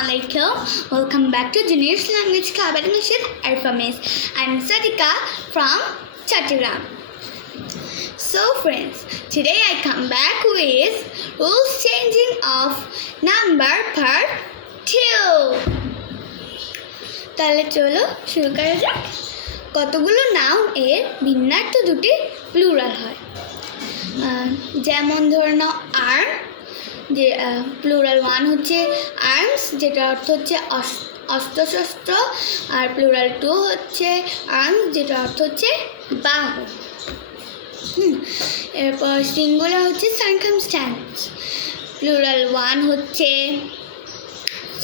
Assalamualaikum. Welcome back to Junior's Language Club Admission Alphamis. I'm Sadika from Chattogram. So friends, today I come back with rules changing of number part 2. তাহলে চলো শুরু করা যাক। কতগুলো noun এর ভিন্নার্থ দুটি plural হয়, যেমন ধরে নাও আর্ম, যে প্লুরাল 1 হচ্ছে আর্মস, যেটা অর্থ হচ্ছে অস্ত্রশস্ত্র, আর প্লুরাল 2 হচ্ছে আর্মস, যেটা অর্থ হচ্ছে বাহু। এরপর সিঙ্গুলার হচ্ছে সার্কামস্ট্যান্স, প্লুরাল 1 হচ্ছে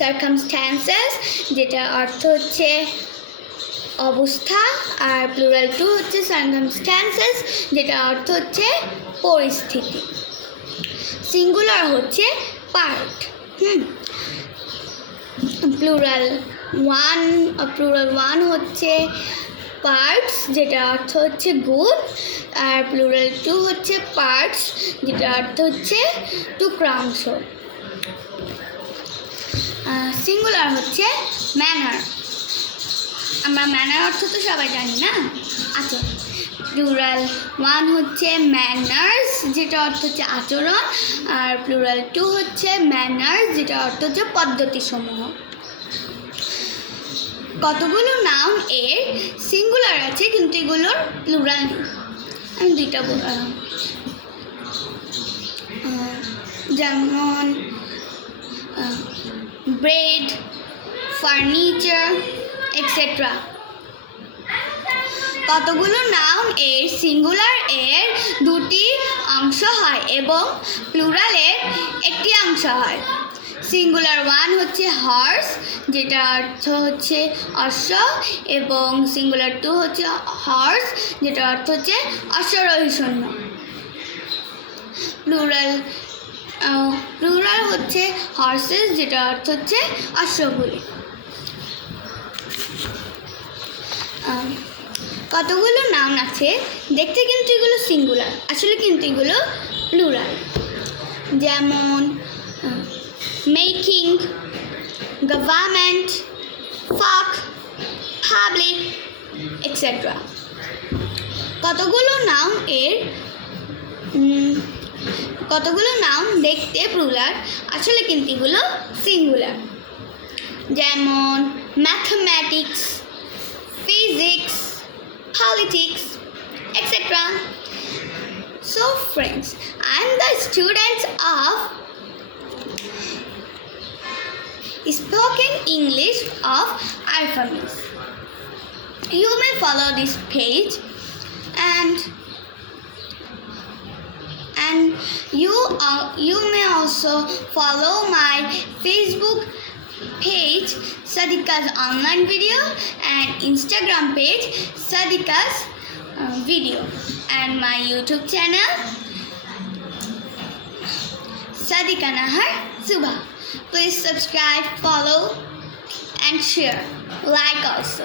সার্কামস্ট্যান্সেস, যেটা অর্থ হচ্ছে অবস্থা, আর প্লুরাল 2 হচ্ছে সার্কামস্ট্যান্সেস, যেটা অর্থ হচ্ছে পরিস্থিতি। সিঙ্গুলার হচ্ছে পার্ট, প্লুরাল 1 হচ্ছে পার্টস, যেটা অর্থ হচ্ছে গুণ, আর প্লুরাল 2 হচ্ছে পার্টস, যেটা অর্থ হচ্ছে টুকরাংশ। সিঙ্গুলার হচ্ছে ম্যানার, আমরা ম্যানার অর্থ তো সবাই জানি না। আচ্ছা, প্লুরাল 1 হচ্ছে ম্যানার্স, যেটা অর্থ হচ্ছে আচরণ, আর প্লুরাল 2 হচ্ছে ম্যানার্স, যেটা অর্থ হচ্ছে পদ্ধতিসমূহ। কতগুলো নাউন এর সিঙ্গুলার আছে কিন্তু এগুলোর প্লুরাল নেই। আমি দুইটা যেমন ব্রেড, ফার্নিচার এক্সেট্রা। কতগুলো নাউন এর সিঙ্গুলার এর দুটি অংশ হয় এবং প্লুরালের একটি অংশ হয়। সিঙ্গুলার 1 হচ্ছে হর্স, যেটা অর্থ হচ্ছে অশ্ব, এবং সিঙ্গুলার 2 হচ্ছে হর্স, যেটা অর্থ হচ্ছে অশ্বারোহী সৈন্য। প্লুরাল হচ্ছে হর্সেস, যেটা অর্থ হচ্ছে অশ্বগুলি। কতগুলো নাউন আছে দেখতে কিন্তু এগুলো সিঙ্গুলার, আসলে কিন্তু এগুলো প্লুরাল, যেমন মেকিং, গভর্নমেন্ট, ফাক, পাবলিক এক্সেট্রা। কতগুলো নাউন দেখতে প্লুরাল, আসলে কিন্তু এগুলো সিঙ্গুলার, যেমন mathematics, physics, politics, etc. So friends, I am the student of Spoken English of Alphamis. You may follow this page and you may also follow my Facebook page Sadika's online video and Instagram page Sadika's video, and my YouTube channel Sadika Nahar Subha. Please subscribe, follow and share, like also.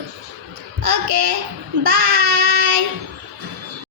Okay, bye.